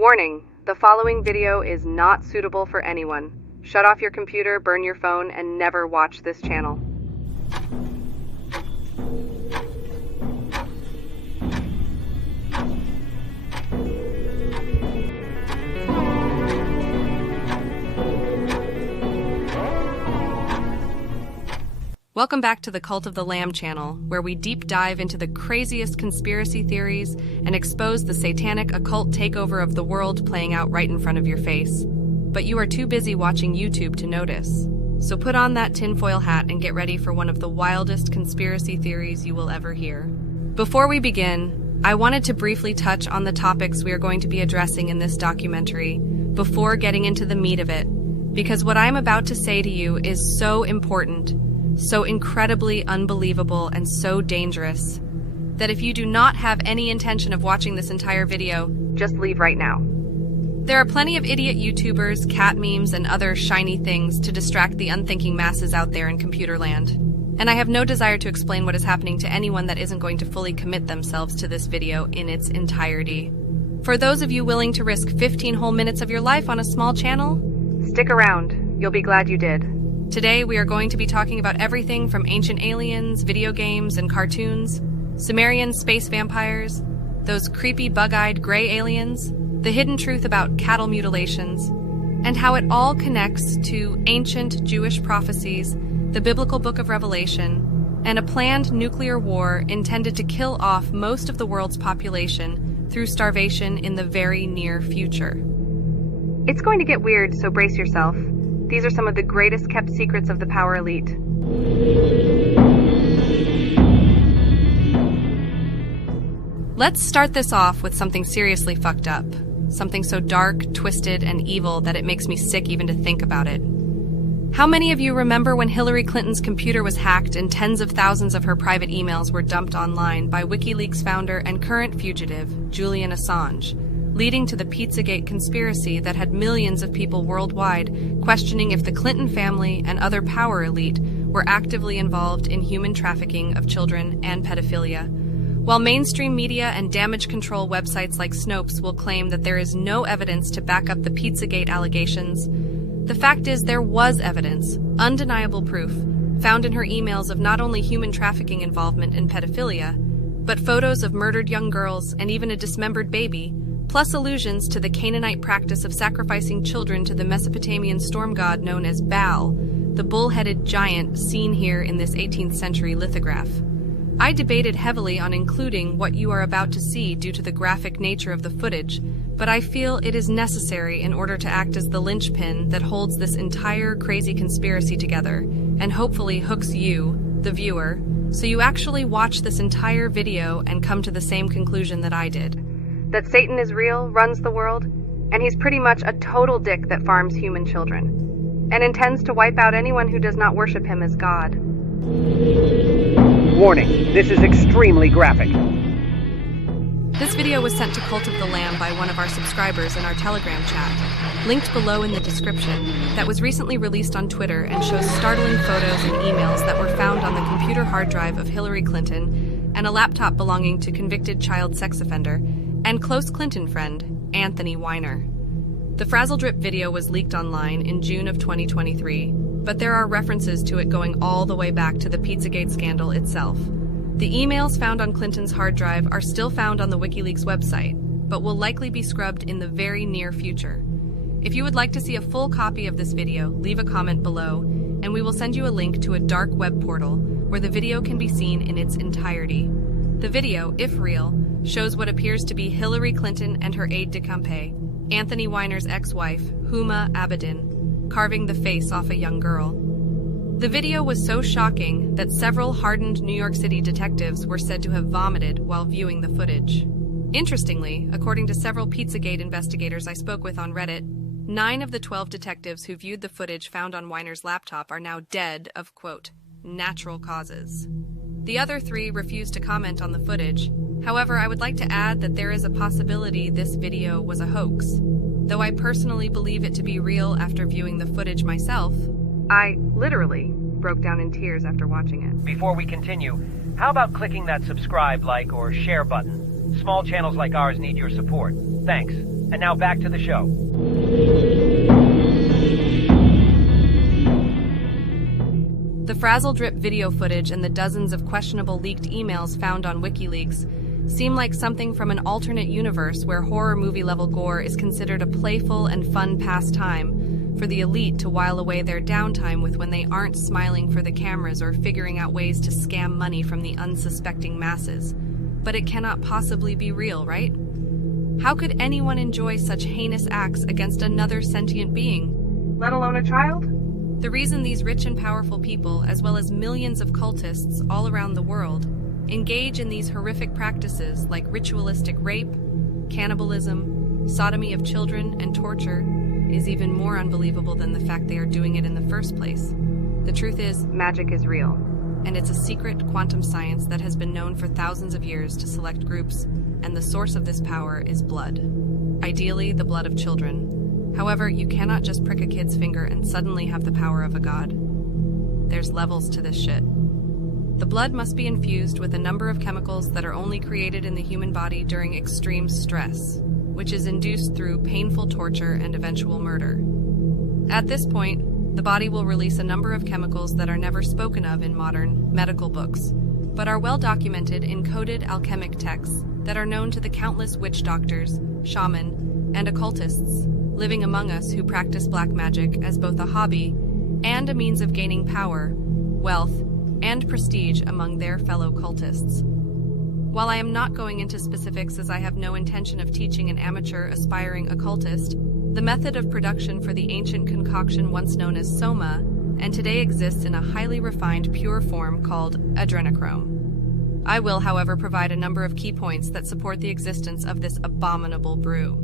Warning, the following video is not suitable for anyone. Shut off your computer, burn your phone, and never watch this channel. Welcome back to the Cult of the Lamb channel, where we deep dive into the craziest conspiracy theories and expose the satanic occult takeover of the world playing out right in front of your face. But you are too busy watching YouTube to notice. So put on that tinfoil hat and get ready for one of the wildest conspiracy theories you will ever hear. Before we begin, I wanted to briefly touch on the topics we are going to be addressing in this documentary before getting into the meat of it, because what I'm about to say to you is so important, so incredibly unbelievable, and so dangerous that if you do not have any intention of watching this entire video, just leave right now. There are plenty of idiot YouTubers, cat memes, and other shiny things to distract the unthinking masses out there in computer land. And I have no desire to explain what is happening to anyone that isn't going to fully commit themselves to this video in its entirety. For those of you willing to risk 15 whole minutes of your life on a small channel, stick around. You'll be glad you did. Today, we are going to be talking about everything from ancient aliens, video games, and cartoons, Sumerian space vampires, those creepy bug-eyed gray aliens, the hidden truth about cattle mutilations, and how it all connects to ancient Jewish prophecies, the biblical book of Revelation, and a planned nuclear war intended to kill off most of the world's population through starvation in the very near future. It's going to get weird, so brace yourself. These are some of the greatest kept secrets of the power elite. Let's start this off with something seriously fucked up. Something so dark, twisted, and evil that it makes me sick even to think about it. How many of you remember when Hillary Clinton's computer was hacked and tens of thousands of her private emails were dumped online by WikiLeaks founder and current fugitive, Julian Assange, leading to the Pizzagate conspiracy that had millions of people worldwide questioning if the Clinton family and other power elite were actively involved in human trafficking of children and pedophilia? While mainstream media and damage control websites like Snopes will claim that there is no evidence to back up the Pizzagate allegations, the fact is there was evidence, undeniable proof, found in her emails of not only human trafficking involvement in pedophilia, but photos of murdered young girls and even a dismembered baby, plus allusions to the Canaanite practice of sacrificing children to the Mesopotamian storm god known as Baal, the bull-headed giant seen here in this 18th century lithograph. I debated heavily on including what you are about to see due to the graphic nature of the footage, but I feel it is necessary in order to act as the linchpin that holds this entire crazy conspiracy together, and hopefully hooks you, the viewer, so you actually watch this entire video and come to the same conclusion that I did. That Satan is real, runs the world, and he's pretty much a total dick that farms human children, and intends to wipe out anyone who does not worship him as God. Warning, this is extremely graphic. This video was sent to Cult of the Lamb by one of our subscribers in our Telegram chat, linked below in the description, that was recently released on Twitter and shows startling photos and emails that were found on the computer hard drive of Hillary Clinton and a laptop belonging to convicted child sex offender and close Clinton friend, Anthony Weiner. The Frazzle Drip video was leaked online in June of 2023, but there are references to it going all the way back to the Pizzagate scandal itself. The emails found on Clinton's hard drive are still found on the WikiLeaks website, but will likely be scrubbed in the very near future. If you would like to see a full copy of this video, leave a comment below, and we will send you a link to a dark web portal where the video can be seen in its entirety. The video, if real, shows what appears to be Hillary Clinton and her aide-de-camp, Anthony Weiner's ex-wife, Huma Abedin, carving the face off a young girl. The video was so shocking that several hardened New York City detectives were said to have vomited while viewing the footage. Interestingly, according to several Pizzagate investigators I spoke with on Reddit, 9 of the 12 detectives who viewed the footage found on Weiner's laptop are now dead of, quote, natural causes. The other 3 refused to comment on the footage. However, I would like to add that there is a possibility this video was a hoax. Though I personally believe it to be real after viewing the footage myself, I literally broke down in tears after watching it. Before we continue, how about clicking that subscribe, like, or share button? Small channels like ours need your support. Thanks. And now back to the show. The frazzle-drip video footage and the dozens of questionable leaked emails found on WikiLeaks seem like something from an alternate universe where horror movie-level gore is considered a playful and fun pastime for the elite to while away their downtime with when they aren't smiling for the cameras or figuring out ways to scam money from the unsuspecting masses. But it cannot possibly be real, right? How could anyone enjoy such heinous acts against another sentient being, let alone a child? The reason these rich and powerful people, as well as millions of cultists all around the world, engage in these horrific practices like ritualistic rape, cannibalism, sodomy of children, and torture is even more unbelievable than the fact they are doing it in the first place. The truth is, magic is real, and it's a secret quantum science that has been known for thousands of years to select groups, and the source of this power is blood. Ideally, the blood of children. However, you cannot just prick a kid's finger and suddenly have the power of a god. There's levels to this shit. The blood must be infused with a number of chemicals that are only created in the human body during extreme stress, which is induced through painful torture and eventual murder. At this point, the body will release a number of chemicals that are never spoken of in modern medical books, but are well documented in coded alchemic texts that are known to the countless witch doctors, shaman, and occultists living among us who practice black magic as both a hobby and a means of gaining power, wealth, and prestige among their fellow cultists. While I am not going into specifics as I have no intention of teaching an amateur aspiring occultist, the method of production for the ancient concoction once known as soma, and today exists in a highly refined pure form called adrenochrome. I will, however, provide a number of key points that support the existence of this abominable brew.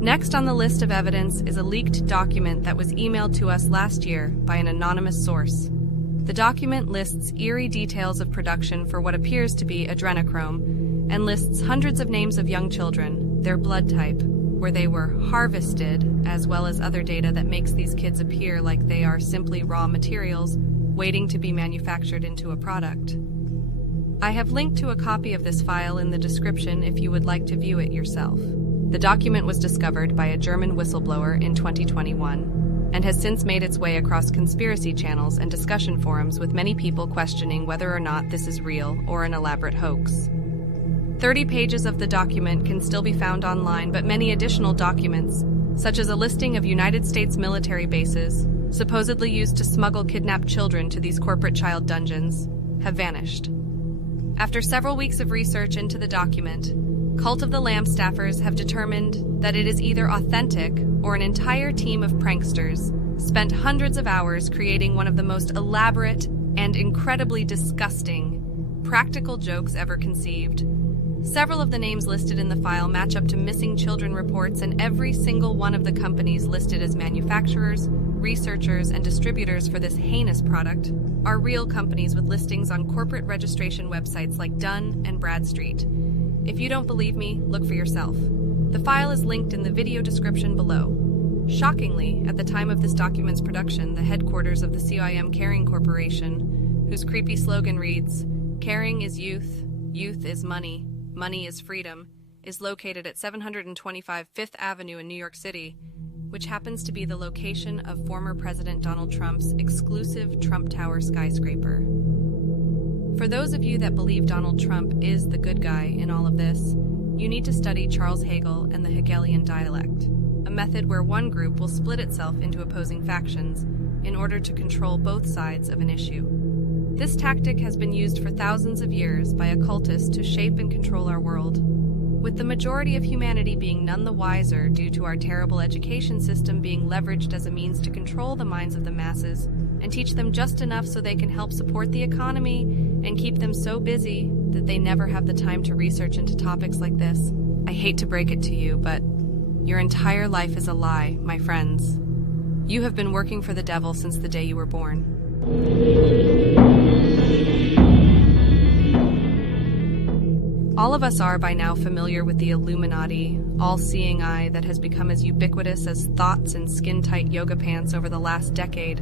Next on the list of evidence is a leaked document that was emailed to us last year by an anonymous source. The document lists eerie details of production for what appears to be adrenochrome and lists hundreds of names of young children, their blood type, where they were harvested, as well as other data that makes these kids appear like they are simply raw materials waiting to be manufactured into a product. I have linked to a copy of this file in the description if you would like to view it yourself. The document was discovered by a German whistleblower in 2021 and has since made its way across conspiracy channels and discussion forums with many people questioning whether or not this is real or an elaborate hoax. 30 pages of the document can still be found online, but many additional documents, such as a listing of United States military bases, supposedly used to smuggle kidnapped children to these corporate child dungeons, have vanished. After several weeks of research into the document, Cult of the Lamb staffers have determined that it is either authentic or an entire team of pranksters spent hundreds of hours creating one of the most elaborate and incredibly disgusting practical jokes ever conceived. Several of the names listed in the file match up to missing children reports, and every single one of the companies listed as manufacturers, researchers, and distributors for this heinous product are real companies with listings on corporate registration websites like Dun and Bradstreet. If you don't believe me, look for yourself. The file is linked in the video description below. Shockingly, at the time of this document's production, the headquarters of the CIM Caring Corporation, whose creepy slogan reads, "Caring is youth, youth is money, money is freedom," is located at 725 Fifth Avenue in New York City, which happens to be the location of former President Donald Trump's exclusive Trump Tower skyscraper. For those of you that believe Donald Trump is the good guy in all of this, you need to study Charles Hegel and the Hegelian dialect, a method where one group will split itself into opposing factions in order to control both sides of an issue. This tactic has been used for thousands of years by occultists to shape and control our world, with the majority of humanity being none the wiser due to our terrible education system being leveraged as a means to control the minds of the masses and teach them just enough so they can help support the economy and keep them so busy that they never have the time to research into topics like this. I hate to break it to you, but your entire life is a lie, my friends. You have been working for the devil since the day you were born. All of us are by now familiar with the Illuminati, all-seeing eye that has become as ubiquitous as thoughts and skin-tight yoga pants over the last decade.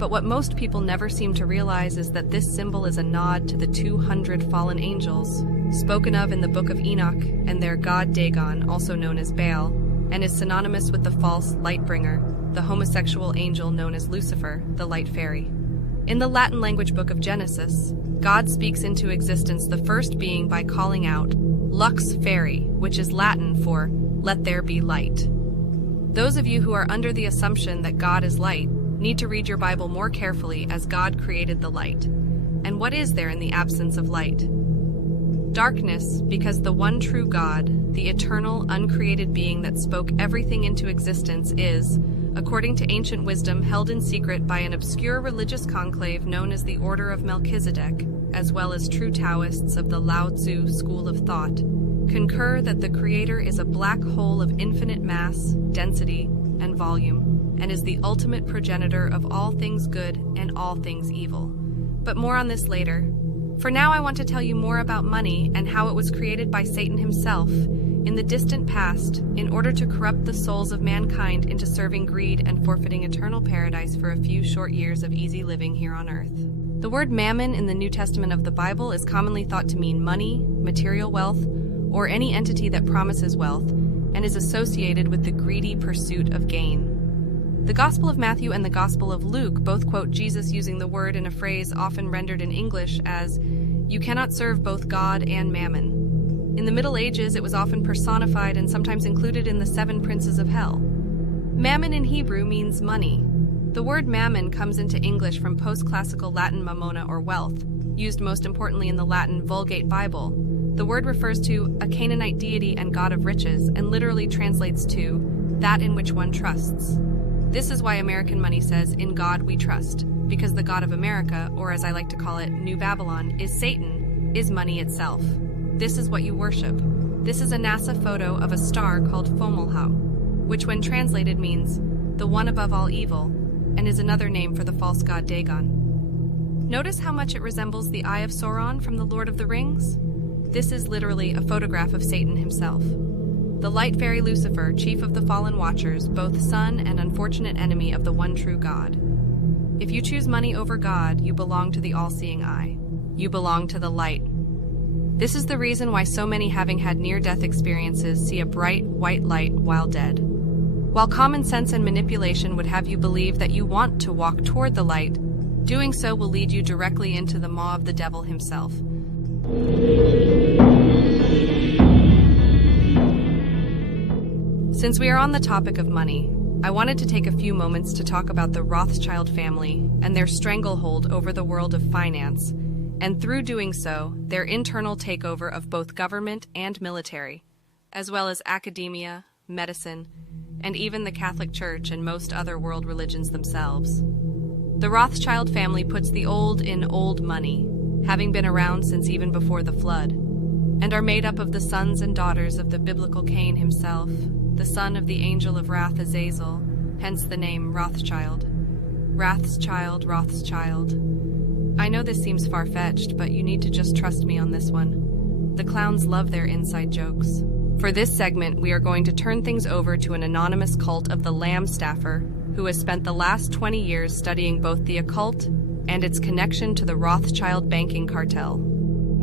But what most people never seem to realize is that this symbol is a nod to the 200 fallen angels, spoken of in the Book of Enoch, and their god Dagon, also known as Baal, and is synonymous with the false light bringer, the homosexual angel known as Lucifer, the light fairy. In the Latin language book of Genesis, God speaks into existence the first being by calling out, Lux Feri, which is Latin for, let there be light. Those of you who are under the assumption that God is light need to read your Bible more carefully, as God created the light. And what is there in the absence of light? Darkness, because the one true God, the eternal, uncreated being that spoke everything into existence, is, according to ancient wisdom, held in secret by an obscure religious conclave known as the Order of Melchizedek, as well as true Taoists of the Lao Tzu school of thought, concur that the Creator is a black hole of infinite mass, density, and volume, and is the ultimate progenitor of all things good and all things evil. But more on this later. For now, I want to tell you more about money and how it was created by Satan himself in the distant past in order to corrupt the souls of mankind into serving greed and forfeiting eternal paradise for a few short years of easy living here on earth. The word mammon in the New Testament of the Bible is commonly thought to mean money, material wealth, or any entity that promises wealth, and is associated with the greedy pursuit of gain. The Gospel of Matthew and the Gospel of Luke both quote Jesus using the word in a phrase often rendered in English as, "You cannot serve both God and mammon." In the Middle Ages, it was often personified and sometimes included in the 7 princes of hell. Mammon in Hebrew means money. The word mammon comes into English from post-classical Latin mammona or wealth, used most importantly in the Latin Vulgate Bible. The word refers to a Canaanite deity and god of riches and literally translates to that in which one trusts. This is why American money says, "In God we trust," because the God of America, or as I like to call it, New Babylon, is Satan, is money itself. This is what you worship. This is a NASA photo of a star called Fomalhaut, which when translated means the one above all evil, and is another name for the false god Dagon. Notice how much it resembles the Eye of Sauron from the Lord of the Rings? This is literally a photograph of Satan himself. The light fairy Lucifer, chief of the fallen watchers, both son and unfortunate enemy of the one true God. If you choose money over God, you belong to the all-seeing eye. You belong to the light. This is the reason why so many, having had near-death experiences, see a bright, white light while dead. While common sense and manipulation would have you believe that you want to walk toward the light, doing so will lead you directly into the maw of the devil himself. Since we are on the topic of money, I wanted to take a few moments to talk about the Rothschild family and their stranglehold over the world of finance, and through doing so, their internal takeover of both government and military, as well as academia, medicine, and even the Catholic Church and most other world religions themselves. The Rothschild family puts the old in old money, having been around since even before the flood, and are made up of the sons and daughters of the biblical Cain himself, the son of the angel of wrath Azazel, hence the name Rothschild. Wrath's child, Roth's child. I know this seems far-fetched, but you need to just trust me on this one. The clowns love their inside jokes. For this segment, we are going to turn things over to an anonymous cult of the Lamb staffer, who has spent the last 20 years studying both the occult and its connection to the Rothschild banking cartel.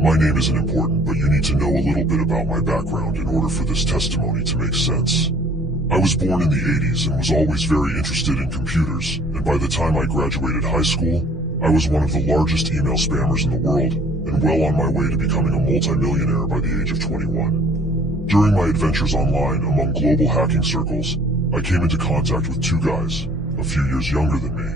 My name isn't important, but you need to know a little bit about my background in order for this testimony to make sense. I was born in the 80s and was always very interested in computers, and by the time I graduated high school, I was one of the largest email spammers in the world, and well on my way to becoming a multimillionaire by the age of 21. During my adventures online among global hacking circles, I came into contact with 2 guys, a few years younger than me,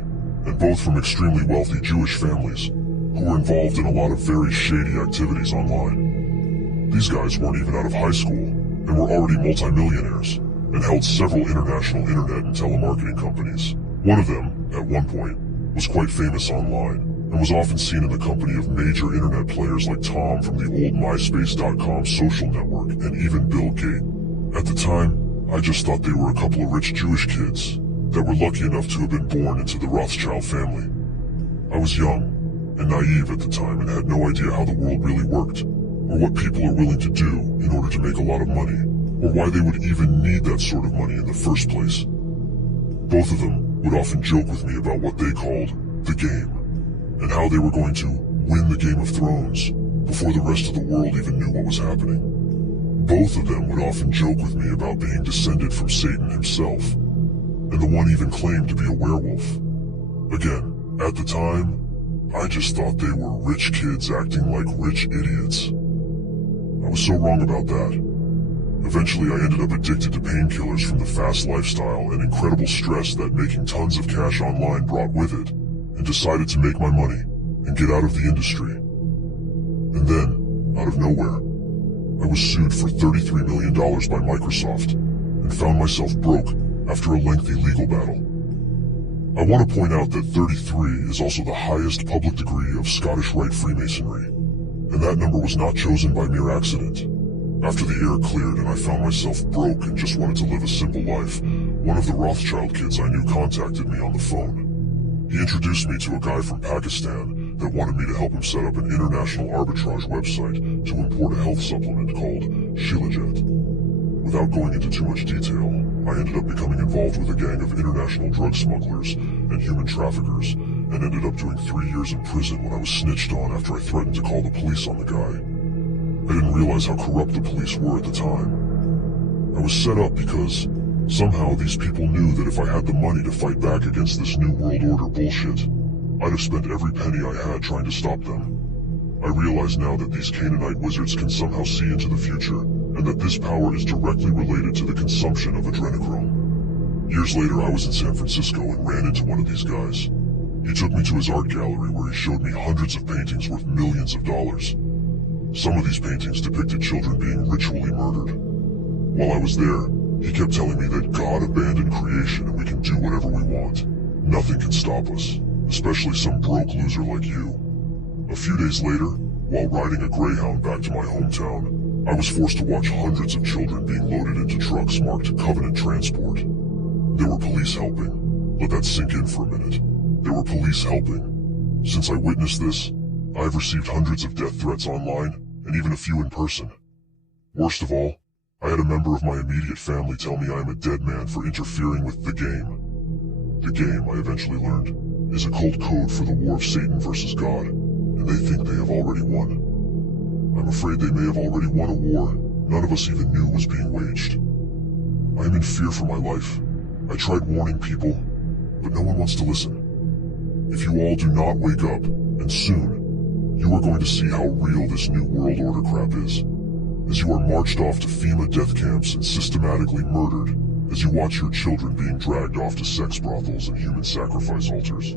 and both from extremely wealthy Jewish families, who were involved in a lot of very shady activities online. These guys weren't even out of high school, and were already multimillionaires, and held several international internet and telemarketing companies. One of them, at one point, was quite famous online, and was often seen in the company of major internet players like Tom from the old MySpace.com social network, and even Bill Gates. At the time, I just thought they were a couple of rich Jewish kids that were lucky enough to have been born into the Rothschild family. I was young and naive at the time and had no idea how the world really worked, or what people are willing to do in order to make a lot of money, or why they would even need that sort of money in the first place. Both of them would often joke with me about what they called the game, and how they were going to win the Game of Thrones before the rest of the world even knew what was happening. Both of them would often joke with me about being descended from Satan himself, and the one even claimed to be a werewolf. Again, at the time, I just thought they were rich kids acting like rich idiots. I was so wrong about that. Eventually, I ended up addicted to painkillers from the fast lifestyle and incredible stress that making tons of cash online brought with it, and decided to make my money and get out of the industry. And then, out of nowhere, I was sued for $33 million by Microsoft and found myself broke after a lengthy legal battle. I want to point out that 33 is also the highest public degree of Scottish Rite Freemasonry, and that number was not chosen by mere accident. After the air cleared and I found myself broke and just wanted to live a simple life, one of the Rothschild kids I knew contacted me on the phone. He introduced me to a guy from Pakistan that wanted me to help him set up an international arbitrage website to import a health supplement called Shilajit. Without going into too much detail, I ended up becoming involved with a gang of international drug smugglers and human traffickers, and ended up doing 3 years in prison when I was snitched on after I threatened to call the police on the guy. I didn't realize how corrupt the police were at the time. I was set up because somehow these people knew that if I had the money to fight back against this New World Order bullshit, I'd have spent every penny I had trying to stop them. I realize now that these Canaanite wizards can somehow see into the future, and that this power is directly related to the consumption of adrenochrome. Years later, I was in San Francisco and ran into one of these guys. He took me to his art gallery where he showed me hundreds of paintings worth millions of dollars. Some of these paintings depicted children being ritually murdered. While I was there, he kept telling me that God abandoned creation and we can do whatever we want. Nothing can stop us, especially some broke loser like you. A few days later, while riding a Greyhound back to my hometown, I was forced to watch hundreds of children being loaded into trucks marked Covenant Transport. There were police helping. Let that sink in for a minute. There were police helping. Since I witnessed this, I have received hundreds of death threats online, and even a few in person. Worst of all, I had a member of my immediate family tell me I am a dead man for interfering with the game. The game, I eventually learned, is a cult code for the war of Satan versus God, and they think they have already won. I'm afraid they may have already won a war none of us even knew was being waged. I am in fear for my life. I tried warning people, but no one wants to listen. If you all do not wake up, and soon, you are going to see how real this New World Order crap is, as you are marched off to FEMA death camps and systematically murdered, as you watch your children being dragged off to sex brothels and human sacrifice altars.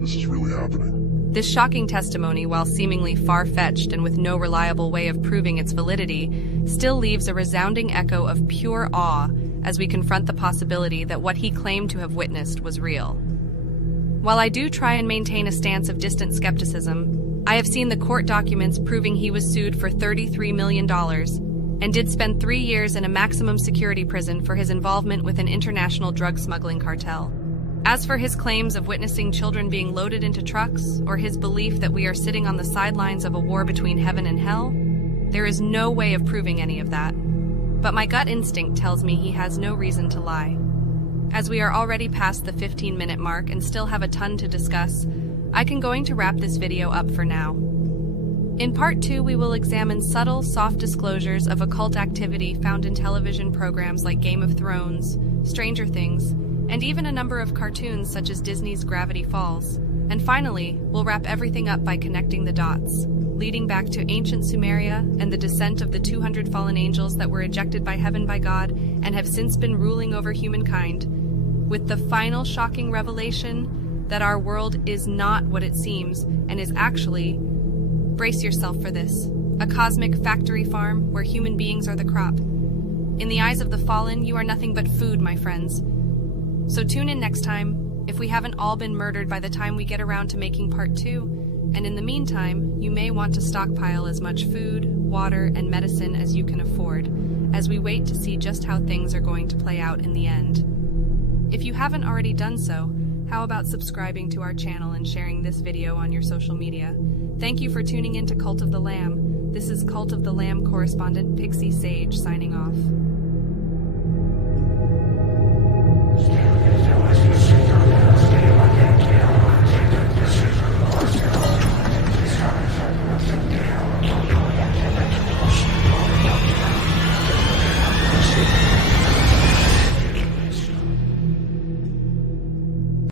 This is really happening. This shocking testimony, while seemingly far-fetched and with no reliable way of proving its validity, still leaves a resounding echo of pure awe as we confront the possibility that what he claimed to have witnessed was real. While I do try and maintain a stance of distant skepticism, I have seen the court documents proving he was sued for $33 million and did spend 3 years in a maximum security prison for his involvement with an international drug smuggling cartel. As for his claims of witnessing children being loaded into trucks, or his belief that we are sitting on the sidelines of a war between heaven and hell, there is no way of proving any of that. But my gut instinct tells me he has no reason to lie. As we are already past the 15-minute mark and still have a ton to discuss, I'm going to wrap this video up for now. In part 2, we will examine subtle, soft disclosures of occult activity found in television programs like Game of Thrones, Stranger Things, and even a number of cartoons such as Disney's Gravity Falls. And finally, we'll wrap everything up by connecting the dots, leading back to ancient Sumeria and the descent of the 200 fallen angels that were ejected by heaven by God and have since been ruling over humankind, with the final shocking revelation that our world is not what it seems and is actually, brace yourself for this, a cosmic factory farm where human beings are the crop. In the eyes of the fallen, you are nothing but food, my friends. So tune in next time, if we haven't all been murdered by the time we get around to making part 2, and in the meantime, you may want to stockpile as much food, water, and medicine as you can afford, as we wait to see just how things are going to play out in the end. If you haven't already done so, how about subscribing to our channel and sharing this video on your social media? Thank you for tuning in to Cult of the Lamb. This is Cult of the Lamb correspondent Pixie Sage signing off.